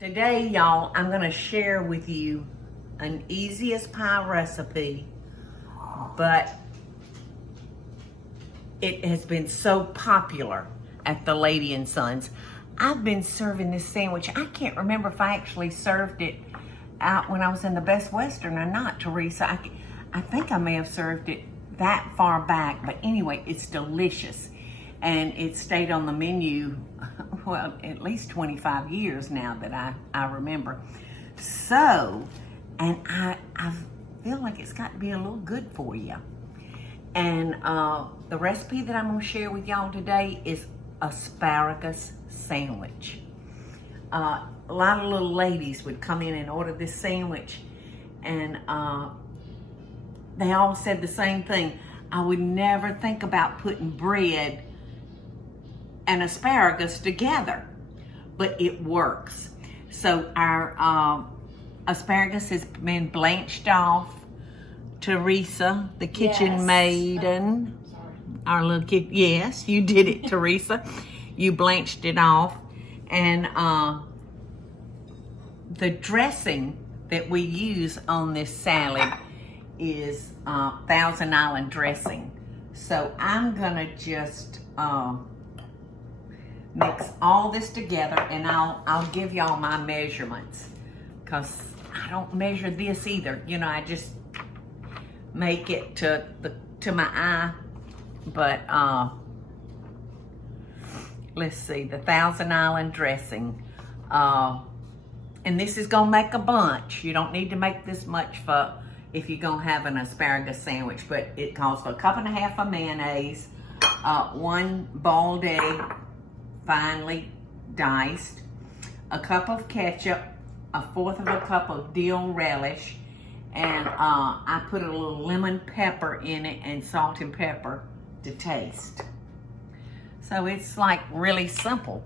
Today, y'all, I'm gonna share with you an easiest pie recipe, but it has been so popular at the Lady and Sons. I've been serving this sandwich. I can't remember if I actually served it out when I was in the Best Western or not, Teresa. I think I may have served it that far back, but anyway, it's delicious. And it stayed on the menu, well, at least 25 years now that I remember. So, and I feel like it's got to be a little good for you. And the recipe that I'm gonna share with y'all today is asparagus sandwich. A lot of little ladies would come in and order this sandwich, and they all said the same thing. I would never think about putting bread and asparagus together, but it works. So our asparagus has been blanched off. Teresa, the kitchen maiden, our little kid, yes, you did it, Teresa. You blanched it off. And the dressing that we use on this salad is Thousand Island dressing. So I'm gonna just mix all this together, and I'll give y'all my measurements, because I don't measure this either. You know, I just make it to my eye. But let's see, the Thousand Island dressing, and this is gonna make a bunch. You don't need to make this much for if you're gonna have an asparagus sandwich, but it calls for 1.5 cups of mayonnaise, 1 boiled egg finely diced, 1 cup of ketchup, 1/4 cup of dill relish, and I put a little lemon pepper in it and salt and pepper to taste. So it's like really simple.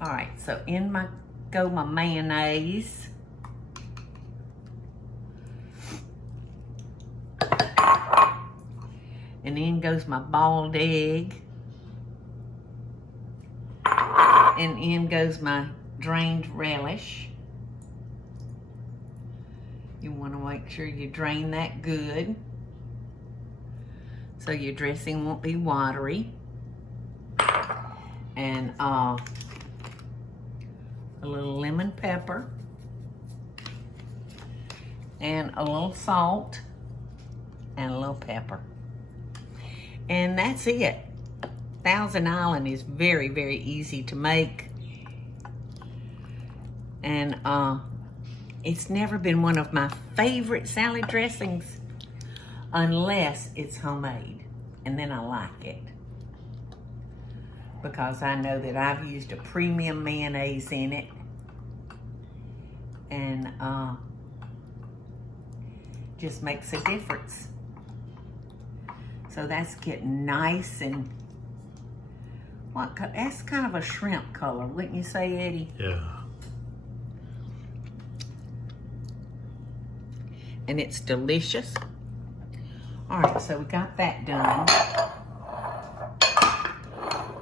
All right, so in my mayonnaise. And in goes my boiled egg. And in goes my drained relish. You want to make sure you drain that good, so your dressing won't be watery. And a little lemon pepper, and a little salt, and a little pepper. And that's it. Thousand Island is very, very easy to make. And it's never been one of my favorite salad dressings unless it's homemade. And then I like it, because I know that I've used a premium mayonnaise in it. And just makes a difference. So that's getting nice and that's kind of a shrimp color, wouldn't you say, Eddie? Yeah. And it's delicious. All right, so we got that done.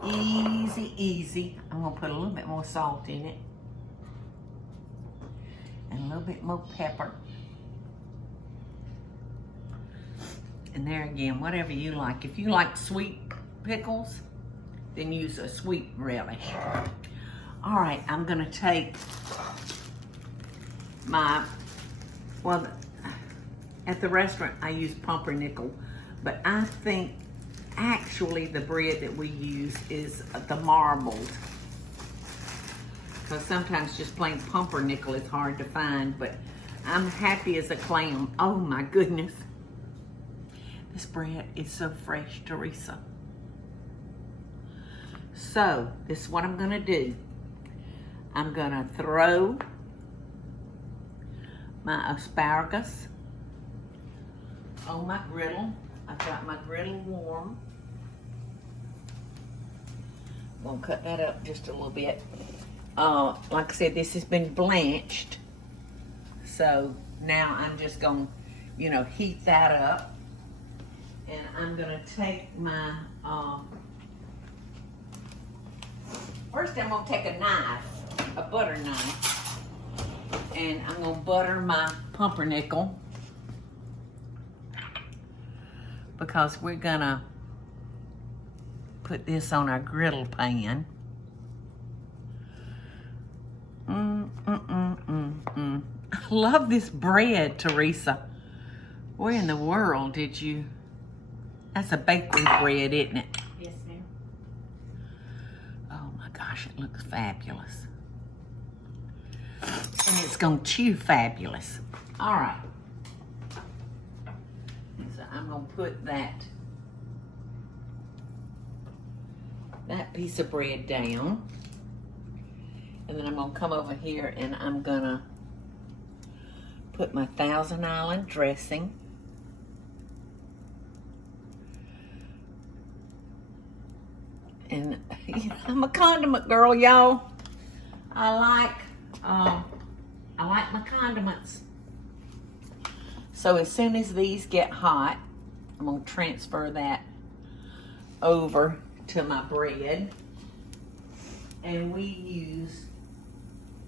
Easy, easy. I'm gonna put a little bit more salt in it, and a little bit more pepper. And there again, whatever you like. If you like sweet pickles, then use a sweet relish. All right, I'm gonna take my, well, at the restaurant I use pumpernickel, but I think actually the bread that we use is the marbled, because sometimes just plain pumpernickel is hard to find, but I'm happy as a clam. Oh my goodness. This bread is so fresh, Teresa. So, this is what I'm gonna do. I'm gonna throw my asparagus on my griddle. I've got my griddle warm. I'm gonna cut that up just a little bit. Like I said, this has been blanched. So now I'm just gonna, heat that up. And I'm gonna take my, first I'm gonna take a knife a butter knife, and I'm gonna butter my pumpernickel because we're gonna put this on our griddle pan. I love this bread, Teresa. Where in the world did you? That's a bakery bread, isn't it? Yes, ma'am. Oh my gosh, it looks fabulous. And it's gonna chew fabulous. All right. So I'm gonna put that piece of bread down. And then I'm gonna come over here and I'm gonna put my Thousand Island dressing. And you know, I'm a condiment girl, y'all. I like my condiments. So as soon as these get hot, I'm gonna transfer that over to my bread. And we use,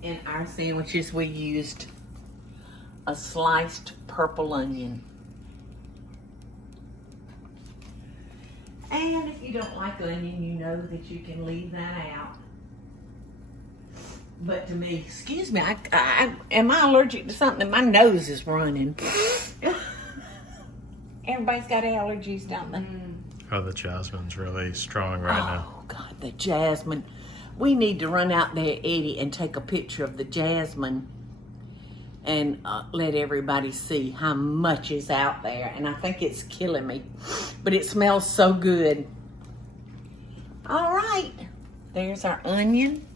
in our sandwiches, we used a sliced purple onion. And if you don't like onion, you know that you can leave that out. But to me, excuse me, am I allergic to something? My nose is running. Everybody's got allergies, don't they? Oh, the jasmine's really strong right now. Oh, God, the jasmine. We need to run out there, Eddie, and take a picture of the jasmine and let everybody see how much is out there. And I think it's killing me, but it smells so good. All right, there's our onion.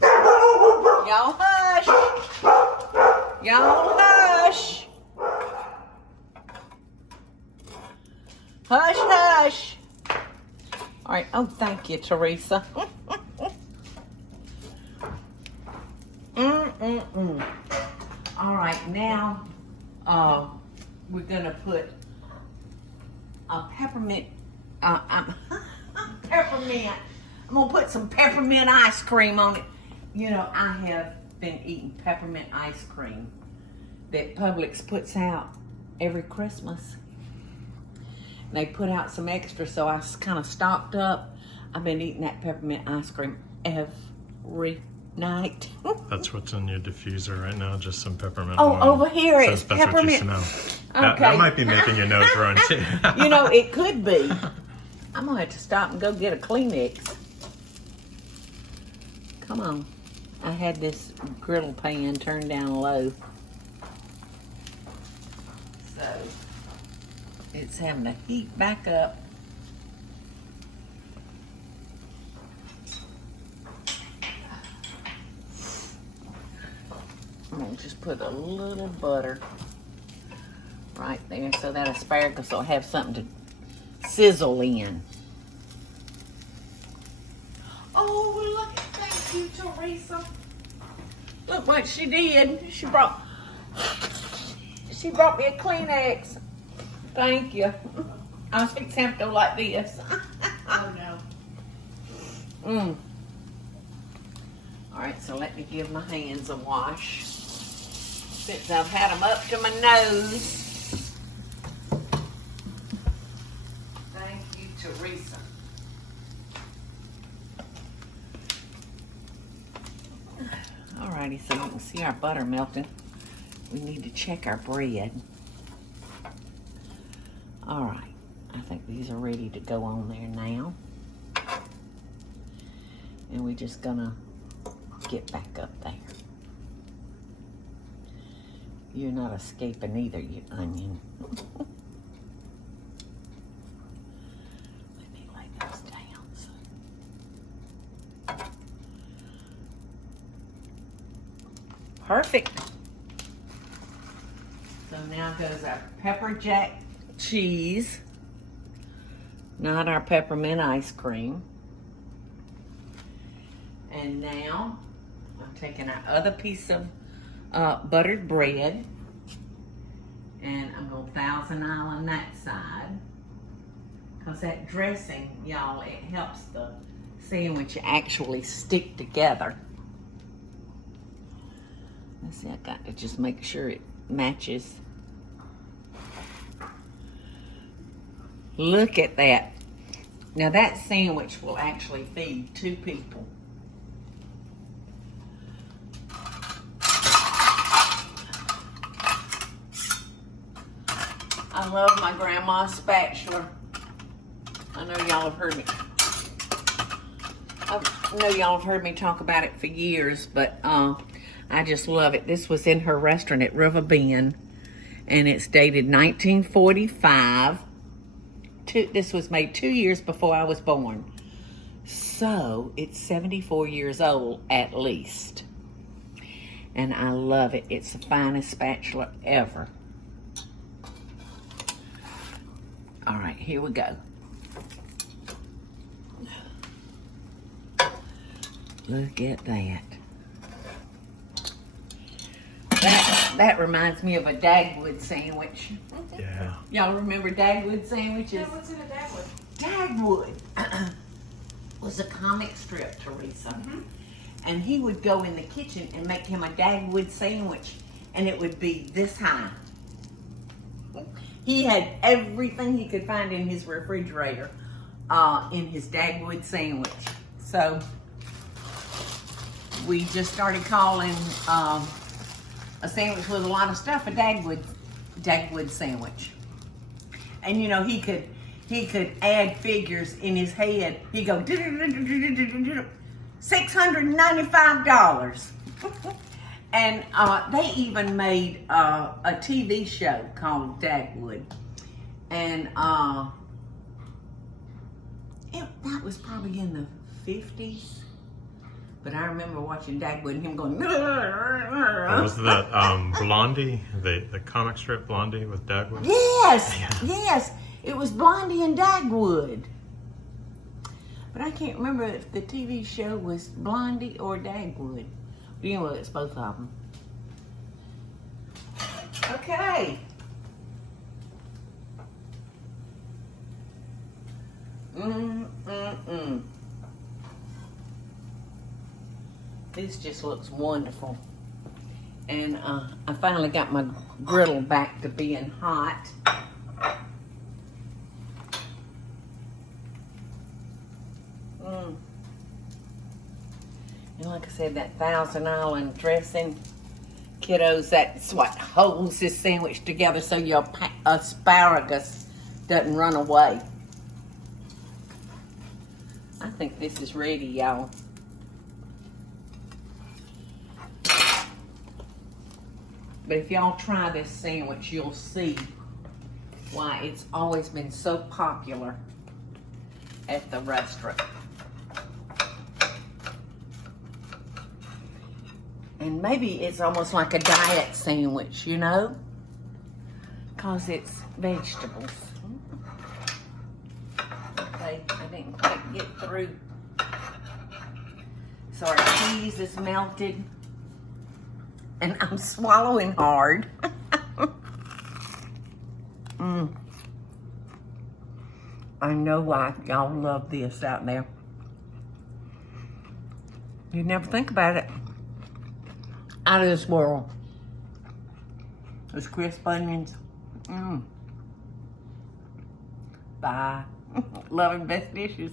Y'all hush. Y'all hush. Hush, hush. All right, oh, thank you, Teresa. All right, now we're gonna put a peppermint, peppermint. I'm gonna put some peppermint ice cream on it. You know, I have been eating peppermint ice cream that Publix puts out every Christmas. And they put out some extra, so I kind of stocked up. I've been eating that peppermint ice cream every night. That's what's in your diffuser right now, just some peppermint Oh, oil. over here So it's that's what you peppermint. smell. Okay. That might be making your nose run too. You know, it could be. I'm gonna have to stop and go get a Kleenex. Come on. I had this griddle pan turned down low. So it's having to heat back up. I'm gonna just put a little butter right there so that asparagus will have something to sizzle in. Oh, look at that, thank you, Teresa. Look what she did. She brought me a Kleenex. Thank you. I was fixing to have to go like this. Oh no. All right, so let me give my hands a wash. Since I've had them up to my nose. Thank you, Teresa. Alrighty, so you can see our butter melting. We need to check our bread. All right, I think these are ready to go on there now. And we're just gonna get back up there. You're not escaping either, you onion. Let me lay those down. Perfect. So now goes our pepper jack cheese, not our peppermint ice cream. And now I'm taking our other piece of buttered bread, and I'm going to Thousand Island that side, because that dressing, y'all, it helps the sandwich actually stick together. See, I got to just make sure it matches. Look at that. Now that sandwich will actually feed 2 people. I love my grandma's spatula. I know y'all have heard me. I know y'all have heard me talk about it for years, but I just love it. This was in her restaurant at River Bend, and it's dated 1945. This was made 2 years before I was born. So it's 74 years old at least. And I love it. It's the finest spatula ever. All right, here we go. Look at that. That reminds me of a Dagwood sandwich. Yeah. Y'all remember Dagwood sandwiches? Yeah, what's in a Dagwood? Dagwood was a comic strip, Teresa. And he would go in the kitchen and make him a Dagwood sandwich, and it would be this high. He had everything he could find in his refrigerator in his Dagwood sandwich. So we just started calling a sandwich with a lot of stuff a Dagwood sandwich. And you know, he could add figures in his head. He'd go $695. And they even made a TV show called Dagwood. And that was probably in the 50s. But I remember watching Dagwood and him going. Was the Blondie, the comic strip Blondie with Dagwood? Yes, Yeah. yes. It was Blondie and Dagwood. But I can't remember if the TV show was Blondie or Dagwood. But anyway, it's both of them. Okay. This just looks wonderful. And I finally got my griddle back to being hot. And like I said, that Thousand Island dressing, kiddos, that's what holds this sandwich together so your asparagus doesn't run away. I think this is ready, y'all. But if y'all try this sandwich, you'll see why it's always been so popular at the restaurant. And maybe it's almost like a diet sandwich, you know? Because it's vegetables. Okay, I didn't quite get through. So our cheese is melted. And I'm swallowing hard. I know why y'all love this out there. You never think about it. Out of this world. Those crisp onions. Bye. Love and best dishes.